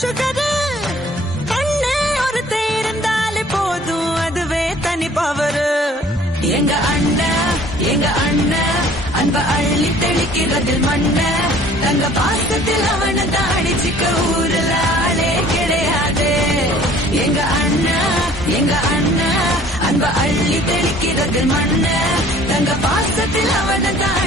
Sugar கண்ணு ஒரு இருந்தாலே போதும் அதுவே தனி பவரு. எங்க அண்ணன் அன்ப அள்ளி தெளிக்கிறதில் மண்ண தங்க பாசத்தில் அவனை தாடிச்சிக்க ஊருல ஆளே கிடையாது. எங்க அண்ணன் அன்ப அள்ளி தெளிக்கிறதில் மண்ண தங்க பாசத்தில் அவனை தாடி